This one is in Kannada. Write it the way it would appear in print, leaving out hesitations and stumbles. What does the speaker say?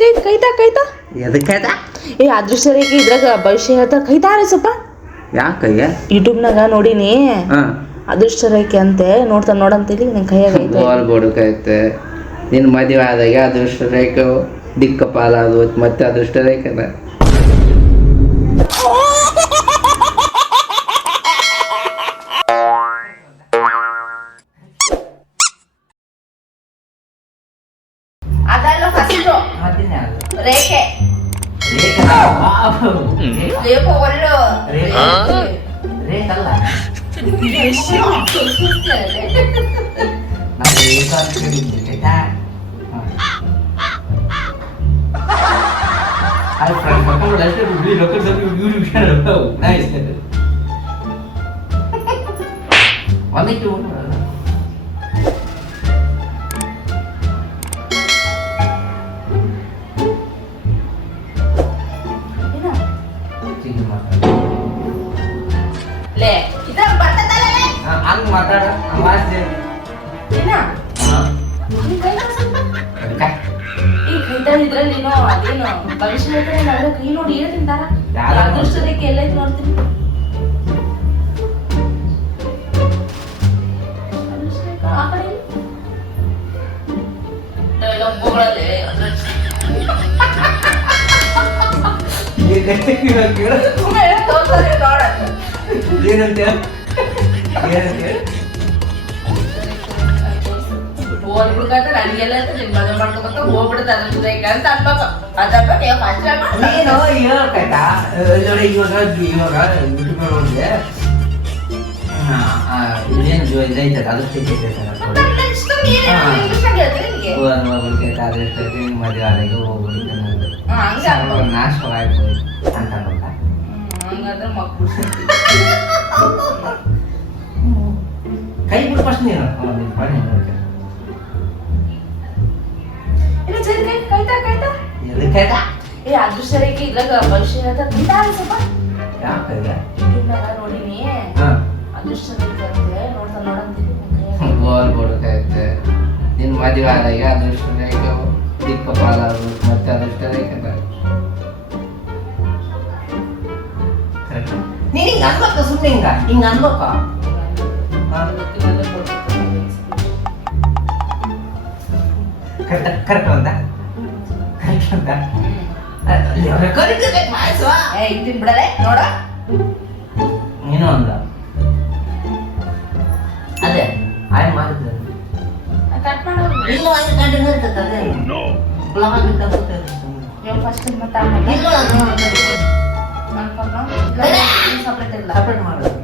ಕೈತಾ ಎದಕ್ಕಾಯ್ತಾ ಏ ಅದೃಷ್ಟ ರೇಖೆ ಇದ್ರಾಗ ಭವಿಷ್ಯ ಹೇಳ್ತಾರ ಕೈತಾರ ಸ್ವಲ್ಪ ಯಾಕಯ್ಯ ಯೂಟ್ಯೂಬ್ನಾಗ ನೋಡಿನಿ ಹಾ ಅದೃಷ್ಟ ರೇಖೆ ಅಂತೆ ನೋಡಂತೇಳಿ ನನ್ನ ಕೈಯಾಗ ಐತೆ ಗೋಲ್ ಬುಡಕೈತೆ ನಿನ್ನ ಮದುವೆ ಆದಾಗ ಅದೃಷ್ಟ ರೇಖೆ ದಿಕ್ಕಪಾಲ ಅದು ಮತ್ತೆ ಅದೃಷ್ಟ ರೇಖೆನ ಅದಲ್ಲ ಫಸ್ಟ್ ರೇಖೆ ರೇಖೆ ಒಳ್ಳೆ ರೇಖಲ್ಲ ಹಂಗ ಮಾತಾಡ ಇದ್ರಲ್ಲಿ ಅದೇನು ಭವಿಷ್ಯ ಕೈ ನೋಡಿ ಏನ್ ತಿಂತಾರ ಅದೃಷ್ಟ ರೇಖೆ ಎಲ್ಲ ನೋಡ್ತೀನಿ ಆ ಕಡೆ ನನಗೆಲ್ಲ ಮದುವೆ ಮಾಡ್ಕೊಬೇಕ ಹೋಗ್ಬಿಡುತ್ತೆ ಅದ್ರ ರೇಖೆ ಅಂತ ಅನ್ಬೇಕು ಅದಕ್ಕೆ ಫಸ್ಟ್ ಮದುವೆ ಆದಾಗ ಹೋಗ್ಬಿಟ್ಟು ನಾಶವಾಯ್ತು ಅಂತ ಹಂಗಾದ್ರೆ ಮಕ್ಕಳು ಕೈ ಬಿಟ್ಟು ಫಸ್ಟ್ ನೀನು ಏ ಅದೃಷ್ಟ ರೇಖೆ ಇದ್ರಾಗ ಭವಿಷ್ಯ ಹೇಳ್ತಾರ ಕೈತಾರ ಸ್ವಲ್ಪ ಯಾಕೆ ನೋಡಿನಿ ಅದೃಷ್ಟ ರೇಖೆ ಅಂತೆ ನೋಡಂತೀನಿ ಗೋಲ್ ಬುಡಕೈತೆ ನಿನ್ನ ಮದುವೆ ಆದಾಗ ಅದೃಷ್ಟ ರೇಖೆ ದಿಕ್ಕಪಾಲ ಮತ್ತೆ ಅದೃಷ್ಟ ರೇಖೆ ನೀನು ಹಿಂಗ ಅನ್ಬೇಕು ಸುಮ್ಮನೆ ಹಿಂಗ ಅನ್ಬೇಕು ಕರೆಕ್ಟ್ ಅಂತ ಬಿಡಲೆ ನೋಡ ನೀನು ಅಂದ ಅದೇ ಆಯ್ ಮಾಡಿದ್ದೆ ಕಟ್ ಮಾಡೋದು ಇಲ್ಲ ಆಯ್ತು ಕಂಟಿನ್ಯೂ ಇರ್ತದೆ ಅದೇ ಬ್ಲಾಗ್ ಇರ್ತದೆ ಫಸ್ಟ್ ಮತ್ತೆ ಇಲ್ಲ ಸಪ್ರೇಟ್ ಇಲ್ಲ ಸಪ್ರೇಟ್ ಮಾಡೋದು